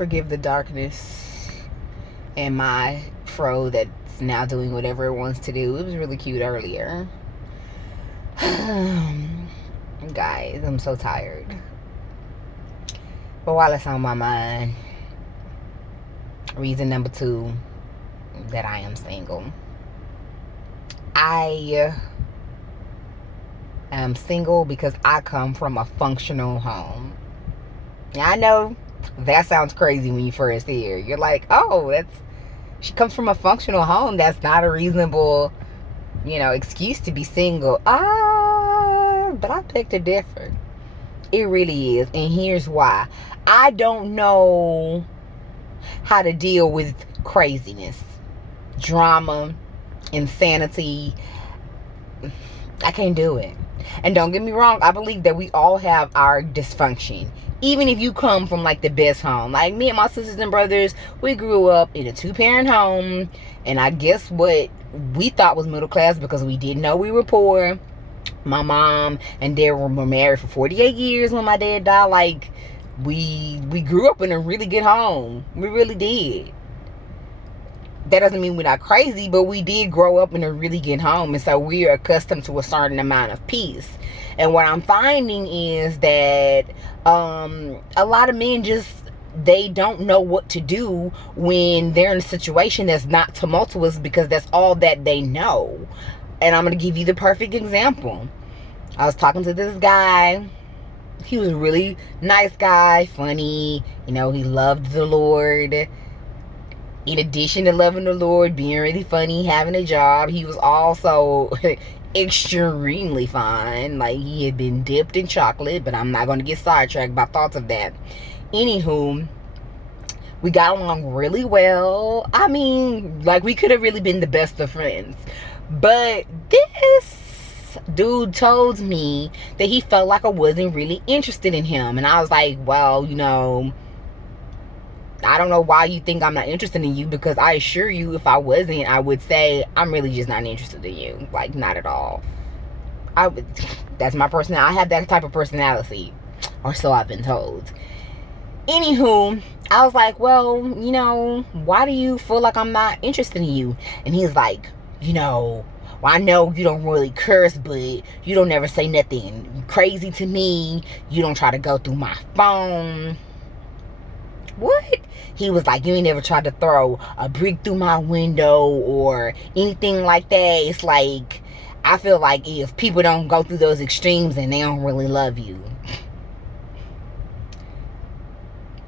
Forgive the darkness and my fro that's now doing whatever it wants to do. It was really cute earlier. Guys, I'm so tired. But while it's on my mind, reason number 2 that I am single. I am single because I come from a functional home. Now, I know that sounds crazy when you first hear. You're like, oh, she comes from a functional home. That's not a reasonable, excuse to be single. But I beg to differ. It really is. And here's why. I don't know how to deal with craziness, drama, insanity. I can't do it. And don't get me wrong, I believe that we all have our dysfunction. Even if you come from like the best home. Like me and my sisters and brothers, we grew up in a 2-parent home. And I guess what we thought was middle class because we didn't know we were poor. My mom and dad were married for 48 years when my dad died. Like, we grew up in a really good home. We really did. That doesn't mean we're not crazy, but we did grow up in a really good home. And so we're accustomed to a certain amount of peace. And what I'm finding is that a lot of men they don't know what to do when they're in a situation that's not tumultuous because that's all that they know. And I'm going to give you the perfect example. I was talking to this guy. He was a really nice guy, funny. He loved the Lord. In addition to loving the Lord, being really funny, having a job, he was also extremely fine. Like, he had been dipped in chocolate, but I'm not going to get sidetracked by thoughts of that. Anywho, we got along really well. I mean, like, we could have really been the best of friends. But this dude told me that he felt like I wasn't really interested in him. And I was like, well, I don't know why you think I'm not interested in you, because I assure you, if I wasn't, I would say I'm really just not interested in you. Like, not at all. That's my personality. I have that type of personality, or so I've been told. Anywho, I was like, well, why do you feel like I'm not interested in you? And he's like, well, I know you don't really curse, but you don't ever say nothing crazy to me. You don't try to go through my phone. What? He was like, you ain't never tried to throw a brick through my window or anything like that. It's like, I feel like if people don't go through those extremes, then they don't really love you.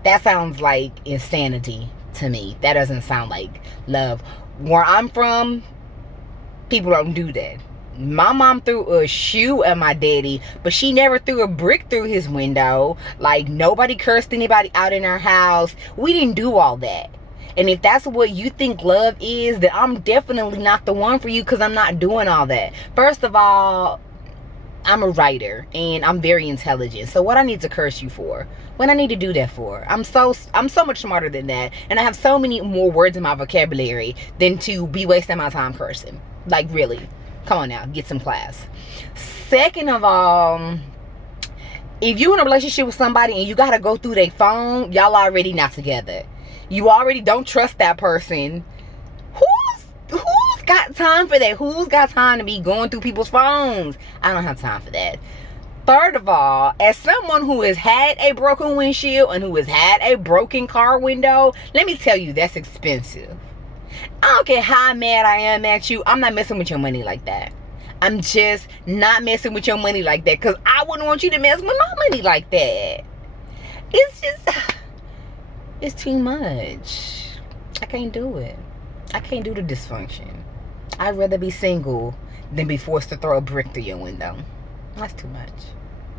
That sounds like insanity to me. That doesn't sound like love. Where I'm from, people don't do that. My mom threw a shoe at my daddy, but she never threw a brick through his window. Like, nobody cursed anybody out in our house. We didn't do all that. And if that's what you think love is, then I'm definitely not the one for you, because I'm not doing all that. First of all, I'm a writer and I'm very intelligent. So what I need to curse you for? What I need to do that for? I'm so much smarter than that. And I have so many more words in my vocabulary than to be wasting my time cursing. Like, really. Come on now, get some class. Second of all, if you're in a relationship with somebody and you gotta go through their phone, y'all already not together. You already don't trust that person. Who's got time for that? Who's got time to be going through people's phones? I don't have time for that. Third of all, as someone who has had a broken windshield and who has had a broken car window, let me tell you, that's expensive. I don't care how mad I am at you, I'm not messing with your money like that. I'm just not messing with your money like that, because I wouldn't want you to mess with my money like that. It's too much. I can't do it. I can't do the dysfunction. I'd rather be single than be forced to throw a brick through your window. That's too much.